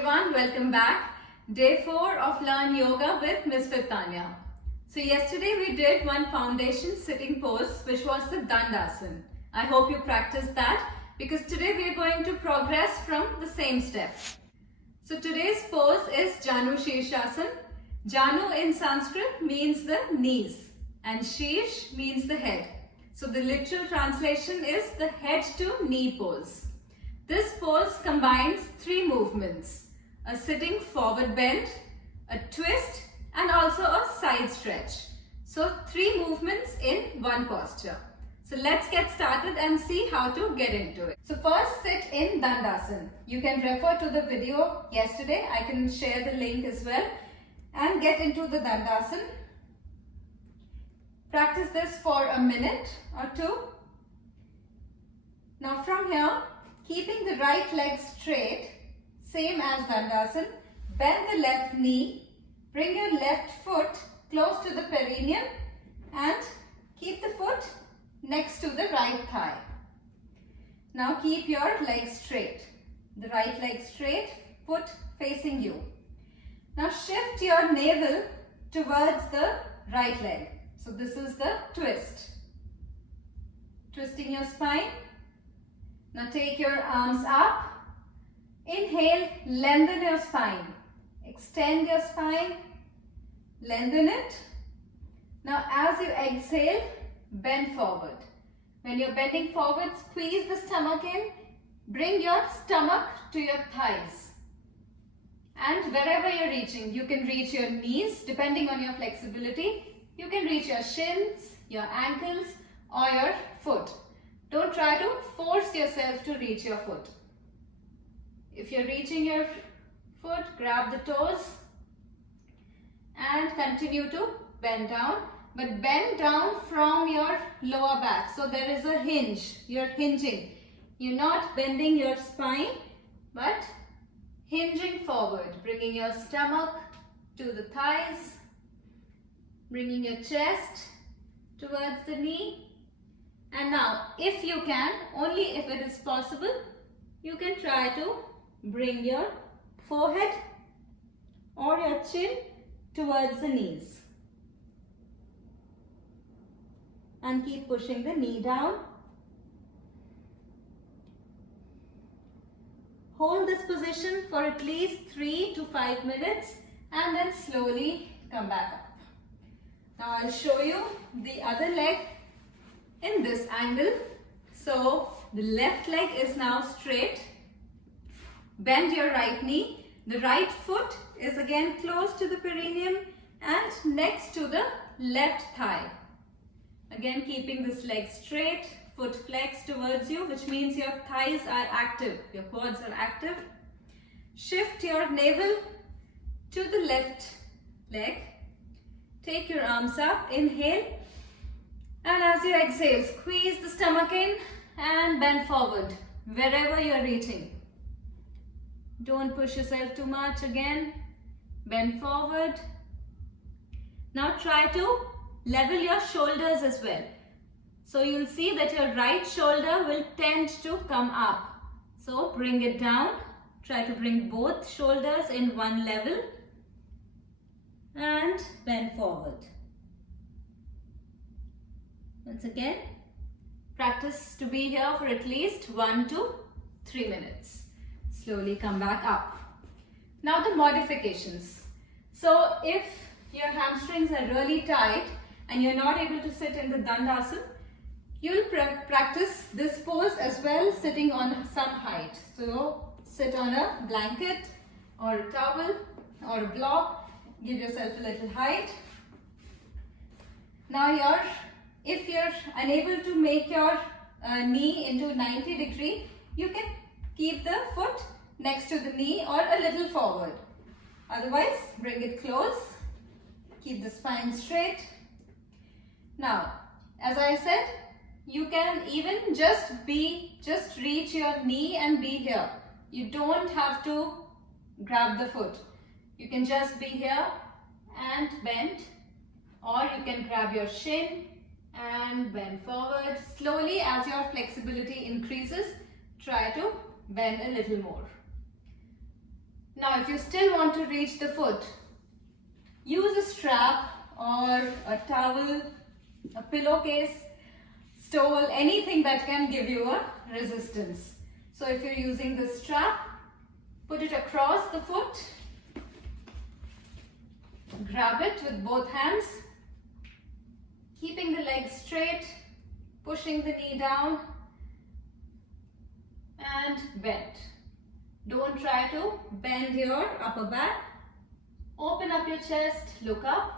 everyone, welcome back. Day 4 of Learn Yoga with Misfit Tanya. So yesterday we did one foundation sitting pose which was the Dandasana. I hope you practiced that because today we are going to progress from the same step. So today's pose is Janu Shirshasana. Janu in Sanskrit means the knees and Shirsh means the head. So the literal translation is the head to knee pose. This pose combines 3 movements, a sitting forward bend, a twist and also a side stretch. So 3 movements in one posture. So let's get started and see how to get into it. So first sit in Dandasana. You can refer to the video yesterday. I can share the link as well and get into the Dandasana. Practice this for a minute or 2. Now from here, keeping the right leg straight, same as Dandasana, bend the left knee, bring your left foot close to the perineum and keep the foot next to the right thigh. Now keep your leg straight, the right leg straight, foot facing you. Now shift your navel towards the right leg. So this is the twist. Twisting your spine. Now take your arms up. Inhale, lengthen your spine. Extend your spine. Lengthen it. Now as you exhale, bend forward. When you're bending forward, squeeze the stomach in. Bring your stomach to your thighs. And wherever you're reaching, you can reach your knees depending on your flexibility. You can reach your shins, your ankles or your foot. Don't try to force yourself to reach your foot. If you're reaching your foot, grab the toes and continue to bend down. But bend down from your lower back. So there is a hinge. You're hinging. You're not bending your spine, but hinging forward. Bringing your stomach to the thighs. Bringing your chest towards the knee. And now, if you can, only if it is possible, you can try to bring your forehead or your chin towards the knees. And keep pushing the knee down. Hold this position for at least 3 to 5 minutes and then slowly come back up. Now I'll show you the other leg in this angle. So the left leg is now straight. Bend your right knee. The right foot is again close to the perineum and next to the left thigh. Again keeping this leg straight, foot flexed towards you, which means your thighs are active, your quads are active. Shift your navel to the left leg. Take your arms up, inhale. And as you exhale, squeeze the stomach in and bend forward wherever you are reaching. Don't push yourself too much again. Bend forward. Now try to level your shoulders as well. So you'll see that your right shoulder will tend to come up. So bring it down. Try to bring both shoulders in one level. And bend forward. Once again, practice to be here for at least 1 to 3 minutes. Slowly come back up. Now the modifications. So if your hamstrings are really tight and you're not able to sit in the Dandasana, you'll practice this pose as well sitting on some height. So sit on a blanket or a towel or a block. Give yourself a little height. Now if you're unable to make your knee into 90 degree, you can keep the foot next to the knee or a little forward. Otherwise, bring it close. Keep the spine straight. Now, as I said, you can even just reach your knee and be here. You don't have to grab the foot. You can just be here and bend, or you can grab your shin and bend forward. Slowly, as your flexibility increases, try to bend a little more. Now if you still want to reach the foot, use a strap or a towel, a pillowcase, stole, anything that can give you a resistance. So if you're using the strap, put it across the foot, grab it with both hands, keeping the leg straight, pushing the knee down and bend. Don't try to bend your upper back. Open up your chest, look up.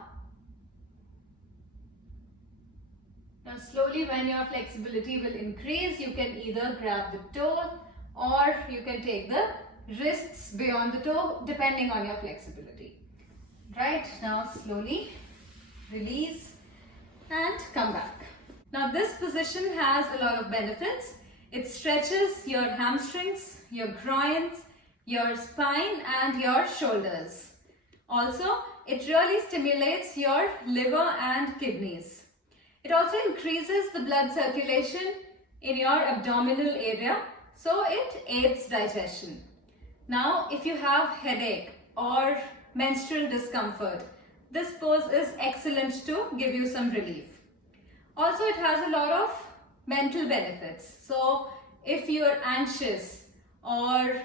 Now slowly, when your flexibility will increase, you can either grab the toe or you can take the wrists beyond the toe depending on your flexibility. Right, now slowly release and come back. Now this position has a lot of benefits. It stretches your hamstrings, your groins, your spine and your shoulders. Also, it really stimulates your liver and kidneys. It also increases the blood circulation in your abdominal area, so it aids digestion. Now, if you have headache or menstrual discomfort, this pose is excellent to give you some relief. Also, it has a lot of mental benefits. So, if you are anxious or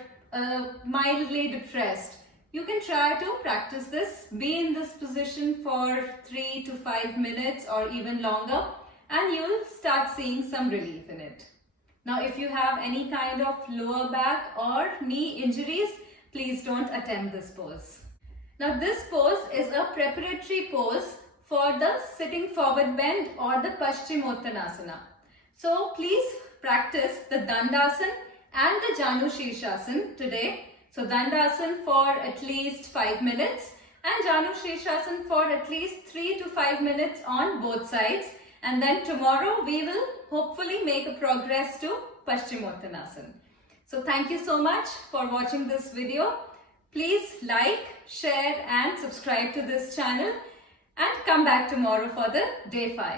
mildly depressed, you can try to practice this. Be in this position for 3 to 5 minutes or even longer, and you'll start seeing some relief in it. Now, if you have any kind of lower back or knee injuries, please don't attempt this pose. Now, this pose is a preparatory pose for the sitting forward bend or the Paschimottanasana. So, please practice the Dandasana and the Janu Shirshasana today. So Dandasana for at least 5 minutes and Janu Shirshasana for at least 3 to 5 minutes on both sides. And then tomorrow we will hopefully make a progress to Paschimottanasana. So thank you so much for watching this video. Please like, share and subscribe to this channel and come back tomorrow for the day 5.